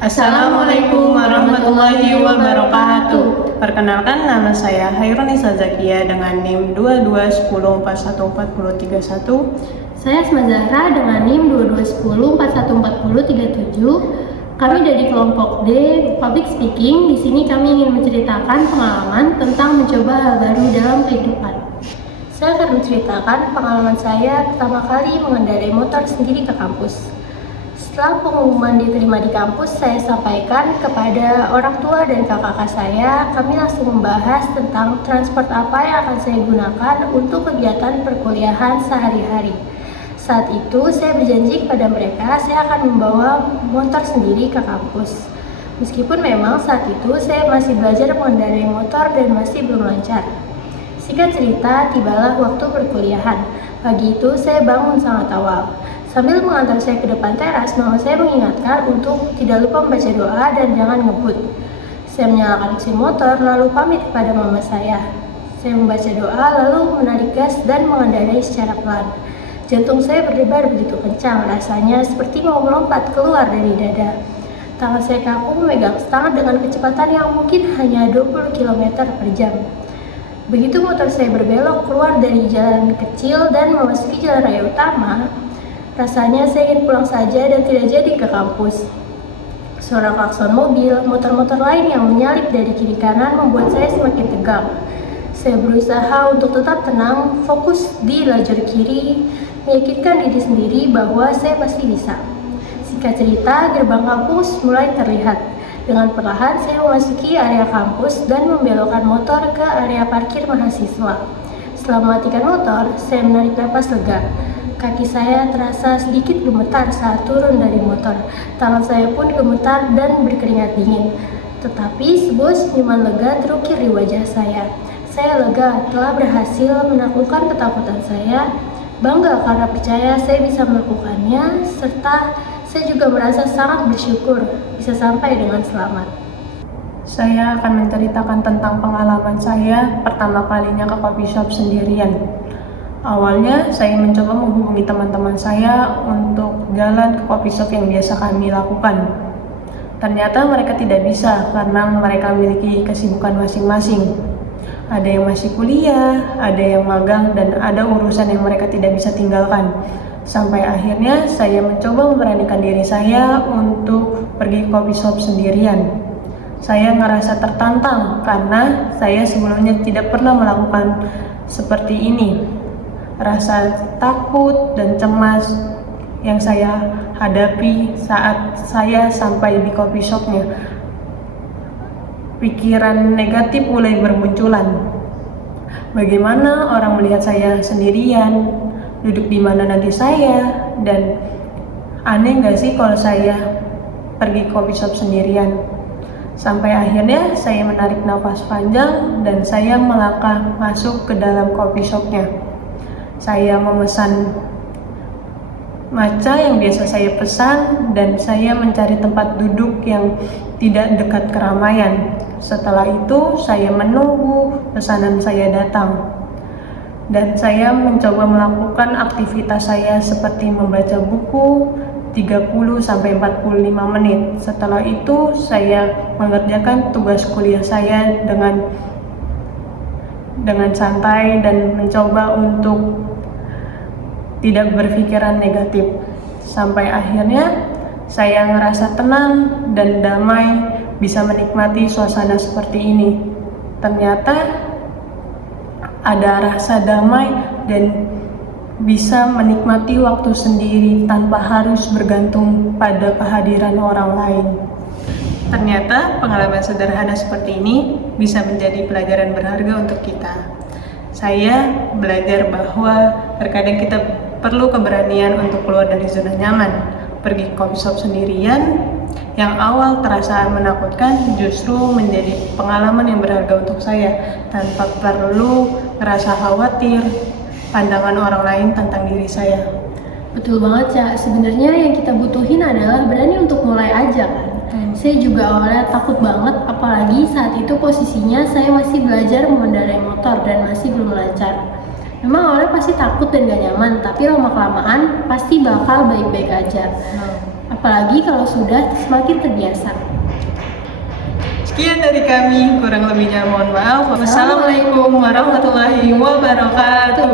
Assalamualaikum warahmatullahi wabarakatuh. Perkenalkan, nama saya Hairunisa Zakia dengan NIM 2210414031. Saya Asma Zahra dengan NIM 2210414037. Kami dari kelompok D, Public Speaking. Di sini kami ingin menceritakan pengalaman tentang mencoba hal baru dalam kehidupan. Saya akan menceritakan pengalaman saya pertama kali mengendarai motor sendiri ke kampus. Setelah pengumuman diterima di kampus, saya sampaikan kepada orang tua dan kakak saya. Kami langsung membahas tentang transport apa yang akan saya gunakan untuk kegiatan perkuliahan sehari-hari. Saat itu saya berjanji kepada mereka saya akan membawa motor sendiri ke kampus. Meskipun memang saat itu saya masih belajar mengendarai motor dan masih belum lancar. Singkat cerita, tibalah waktu perkuliahan. Pagi itu saya bangun sangat awal. Sambil mengantar saya ke depan teras, mama saya mengingatkan untuk tidak lupa membaca doa dan jangan ngebut. Saya menyalakan mesin motor lalu pamit kepada mama saya. Saya membaca doa lalu menarik gas dan mengendarai secara pelan. Jantung saya berdebar begitu kencang, rasanya seperti mau melompat keluar dari dada. Tangan saya kaku memegang stang dengan kecepatan yang mungkin hanya 20 km per jam. Begitu motor saya berbelok keluar dari jalan kecil dan memasuki jalan raya utama, rasanya saya ingin pulang saja dan tidak jadi ke kampus. Suara klakson mobil, motor-motor lain yang menyalip dari kiri kanan membuat saya semakin tegang. Saya berusaha untuk tetap tenang, fokus di lajur kiri, meyakinkan diri sendiri bahwa saya pasti bisa. Singkat cerita, gerbang kampus mulai terlihat. Dengan perlahan saya memasuki area kampus dan membelokkan motor ke area parkir mahasiswa. Setelah mematikan motor, saya menarik napas lega. Kaki saya terasa sedikit gemetar saat turun dari motor. Tangan saya pun gemetar dan berkeringat dingin. Tetapi sebuah senyuman lega terukir di wajah saya. Saya lega telah berhasil menaklukkan ketakutan saya, bangga karena percaya saya bisa melakukannya, serta saya juga merasa sangat bersyukur bisa sampai dengan selamat. Saya akan menceritakan tentang pengalaman saya pertama kalinya ke coffee shop sendirian. Awalnya saya mencoba menghubungi teman-teman saya untuk jalan ke coffee shop yang biasa kami lakukan. Ternyata mereka tidak bisa karena mereka memiliki kesibukan masing-masing. Ada yang masih kuliah, ada yang magang, dan ada urusan yang mereka tidak bisa tinggalkan. Sampai akhirnya saya mencoba memberanikan diri saya untuk pergi ke coffee shop sendirian. Saya ngerasa tertantang karena saya sebelumnya tidak pernah melakukan seperti ini. Rasa takut dan cemas yang saya hadapi saat saya sampai di coffee shopnya. Pikiran negatif mulai bermunculan. Bagaimana orang melihat saya sendirian, duduk di mana nanti saya, dan aneh gak sih kalau saya pergi coffee shop sendirian. Sampai akhirnya saya menarik nafas panjang dan saya melangkah masuk ke dalam coffee shopnya. Saya memesan matcha yang biasa saya pesan dan saya mencari tempat duduk yang tidak dekat keramaian. Setelah itu saya menunggu pesanan saya datang dan saya mencoba melakukan aktivitas saya seperti membaca buku 30-45 menit. Setelah itu saya mengerjakan tugas kuliah saya dengan santai dan mencoba untuk tidak berpikiran negatif. Sampai akhirnya saya ngerasa tenang dan damai bisa menikmati suasana seperti ini. Ternyata ada rasa damai dan bisa menikmati waktu sendiri tanpa harus bergantung pada kehadiran orang lain. Ternyata pengalaman sederhana seperti ini bisa menjadi pelajaran berharga untuk kita. Saya belajar bahwa terkadang kita perlu keberanian untuk keluar dari zona nyaman. Pergi ke coffee shop sendirian yang awal terasa menakutkan justru menjadi pengalaman yang berharga untuk saya tanpa perlu merasa khawatir pandangan orang lain tentang diri saya. Betul banget, Cak. Sebenarnya yang kita butuhin adalah berani untuk mulai aja kan. Saya juga awalnya takut banget, apalagi saat itu posisinya saya masih belajar mengendarai motor dan masih belum lancar. Memang awalnya pasti takut dan gak nyaman, tapi lama-kelamaan pasti bakal baik-baik aja. apalagi kalau sudah semakin terbiasa. Sekian dari kami, kurang lebihnya mohon maaf. Wassalamualaikum warahmatullahi wabarakatuh.